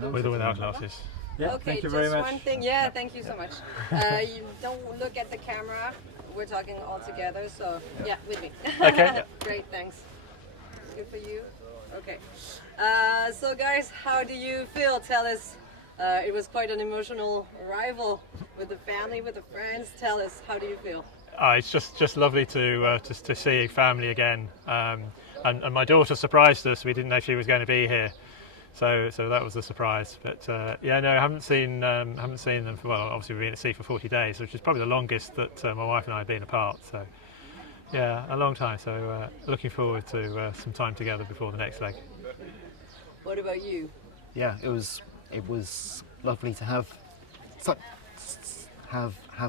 With or without glasses. Yeah, Okay, thank you just very much. one thing. Yeah, thank you so much. You don't look at the camera. We're talking all together, so yeah, with me. Okay. Great, thanks. Good for you. Okay. So guys, how do you feel? Tell us. It was quite an emotional arrival with the family, with the friends. Tell us, how do you feel? It's just lovely to see family again. And my daughter surprised us. We didn't know she was going to be here. So that was a surprise. But yeah, no, I haven't seen them for, well, obviously we've been at sea for 40 days, which is probably the longest that my wife and I have been apart. So yeah, a long time. So looking forward to some time together before the next leg. What about you? Yeah, it was lovely to have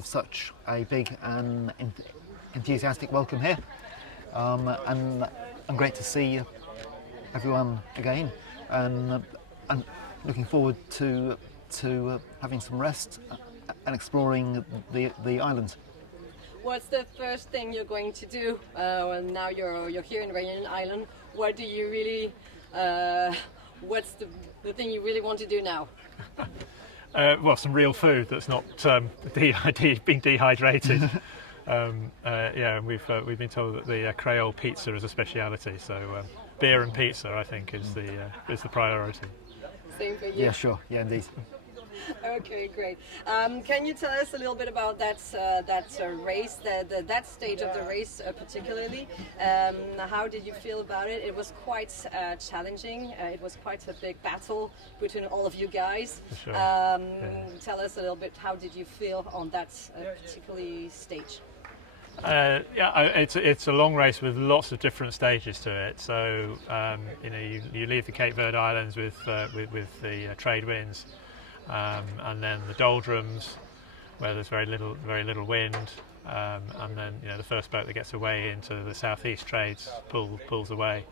such a big and enthusiastic welcome here, and great to see everyone again, and looking forward to having some rest and exploring the island. What's the first thing you're going to do when now you're here in Reunion Island? What do you really? What's the thing you really want to do now? Well, some real food that's not being dehydrated. Yeah, and we've been told that the Creole pizza is a speciality. So beer and pizza, I think, is the priority. Same for you. Yeah, sure. Yeah, indeed. Okay, great. Can you tell us a little bit about that race, that stage of the race particularly? How did you feel about it? It was quite challenging. It was quite a big battle between all of you guys. Sure. Tell us a little bit, how did you feel on that particularly stage? Yeah, it's a long race with lots of different stages to it. So you leave the Cape Verde Islands with the trade winds. And then the doldrums, where there's very little wind, and then the first boat that gets away into the southeast trades pulls away,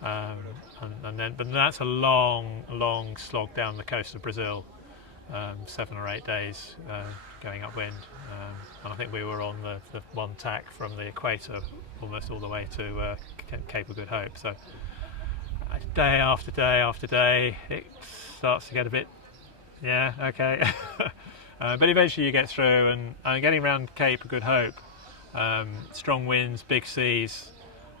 but that's a long slog down the coast of Brazil, 7 or 8 days going upwind, and I think we were on the one tack from the equator almost all the way to Cape of Good Hope. So day after day after day, it starts to get a bit. Yeah, okay. But eventually you get through, and getting around Cape of Good Hope, strong winds, big seas,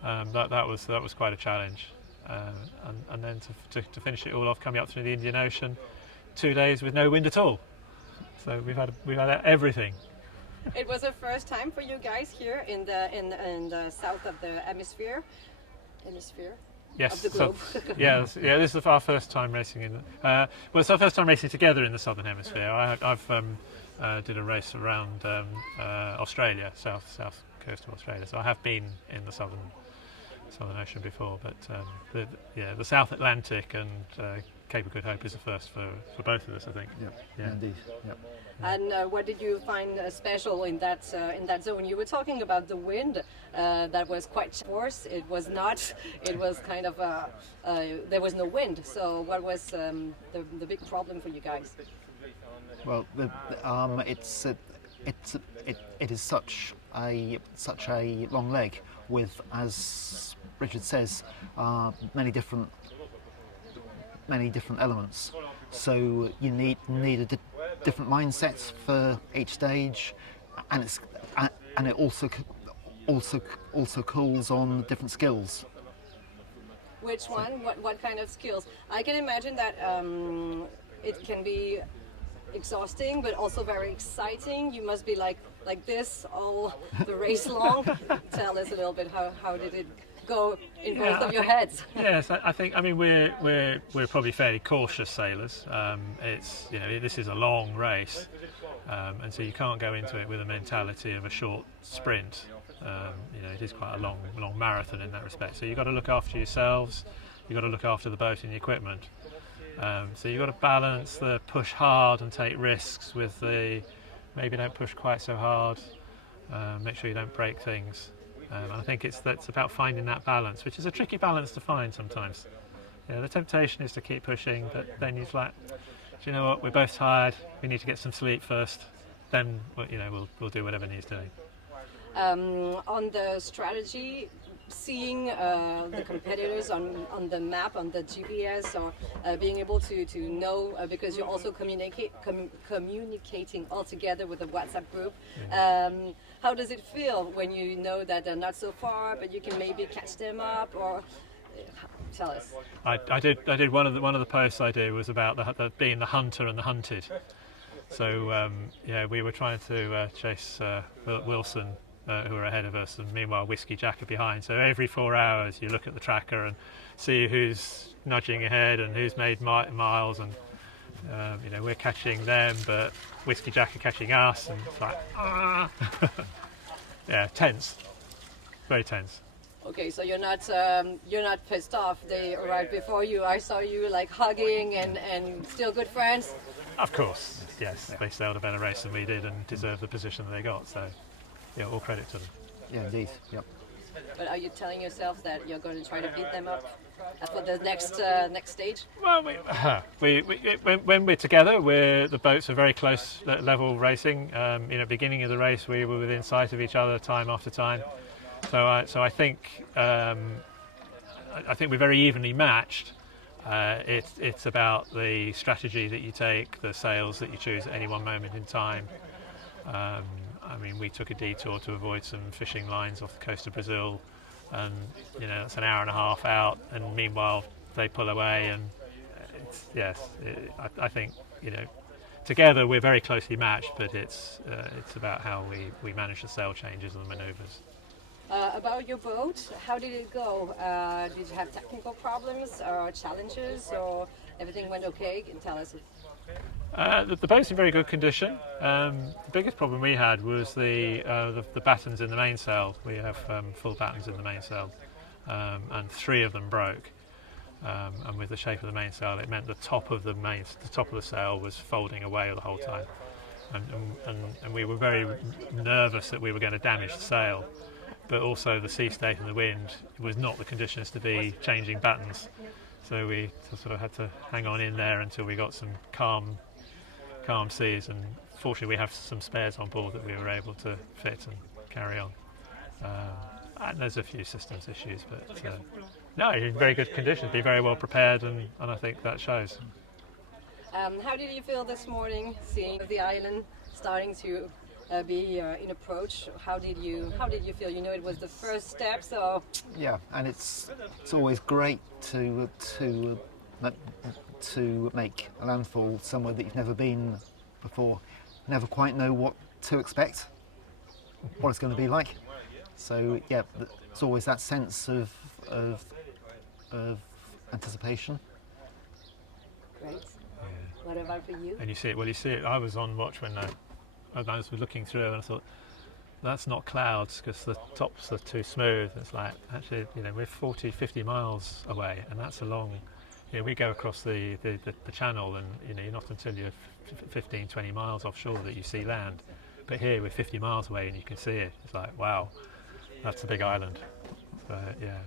that was quite a challenge. And then to finish it all off, coming up through the Indian Ocean, 2 days with no wind at all. So we've had everything. It was the first time for you guys here in the south of the hemisphere. Yes, of the globe. This is our first time racing well, it's our first time racing together in the southern hemisphere. I've did a race around Australia, south coast of Australia. So I have been in the southern ocean before, but the South Atlantic and Cape of Good Hope is the first for both of us, I think. Yeah, indeed. Yeah. And what did you find special in that zone? You were talking about the wind that was quite force. It was not. It was kind of there was no wind. So what was the big problem for you guys? Well, it is such a long leg with, as Richard says, many different elements. So you need different mindsets for each stage, and it also calls on different skills. Which one? What kind of skills? I can imagine that it can be exhausting, but also very exciting. You must be like this all the race long. Tell us a little bit how did it go in both of your heads? Yes, I think. I mean, we're probably fairly cautious sailors. This is a long race, and so you can't go into it with a mentality of a short sprint. It is quite a long marathon in that respect. So you've got to look after yourselves. You've got to look after the boat and the equipment. So you've got to balance the push hard and take risks with the maybe don't push quite so hard. Make sure you don't break things. I think that's about finding that balance, which is a tricky balance to find sometimes. The temptation is to keep pushing, but then you're like, do you know what? We're both tired. We need to get some sleep first. Then we'll do whatever needs doing. On the strategy, seeing the competitors on the map, on the GPS, or being able to know, because you're also communicating all together with a WhatsApp group. How does it feel when you know that they're not so far, but you can maybe catch them up? Or tell us. I did one of the posts I did was about the being the hunter and the hunted. So we were trying to chase Wilson, who were ahead of us, and meanwhile Whiskey Jack are behind. So every 4 hours you look at the tracker and see who's nudging ahead and who's made miles, and we're catching them, but Whiskey Jack are catching us, and it's like yeah, tense, very tense. Okay, so you're not pissed off. They arrived before you. I saw you like hugging and still good friends. Of course, yes, they sailed a better race than we did and deserved the position that they got. So, yeah, all credit to them. Yeah, indeed. Yep. But are you telling yourself that you're going to try to beat them up for the next stage? Well, when we're together, the boats are very close level racing. Beginning of the race, we were within sight of each other time after time. So I think we're very evenly matched. It's about the strategy that you take, the sails that you choose at any one moment in time. We took a detour to avoid some fishing lines off the coast of Brazil, and it's an hour and a half out, and meanwhile they pull away, and I think together we're very closely matched, but it's about how we manage the sail changes and the manoeuvres. About your boat, how did it go? Did you have technical problems or challenges, or everything went okay? Can tell us. The boat's in very good condition. The biggest problem we had was the battens in the mainsail. We have full battens in the mainsail, and 3 of them broke. And with the shape of the mainsail, it meant the top of the sail was folding away the whole time, and we were very nervous that we were going to damage the sail. But also the sea state and the wind was not the conditions to be changing battens. So we sort of had to hang on in there until we got some calm seas, and fortunately we have some spares on board that we were able to fit and carry on. And there's a few systems issues, but no, you're in very good condition, be very well prepared, and I think that shows. How did you feel this morning, seeing the island starting to be in approach? How did you feel? It was the first step, so Yeah, and it's always great to make a landfall somewhere that you've never been before. Never quite know what to expect, what it's going to be like. So yeah, it's always that sense of anticipation. great. Yeah. What about for you? And you see it. I was on watch when I was looking through, and I thought, that's not clouds, because the tops are too smooth. It's like, actually, we're 40, 50 miles away, and that's a long, we go across the channel, and you're not until you're 15, 20 miles offshore that you see land. But here we're 50 miles away and you can see it. It's like, wow, that's a big island. So yeah.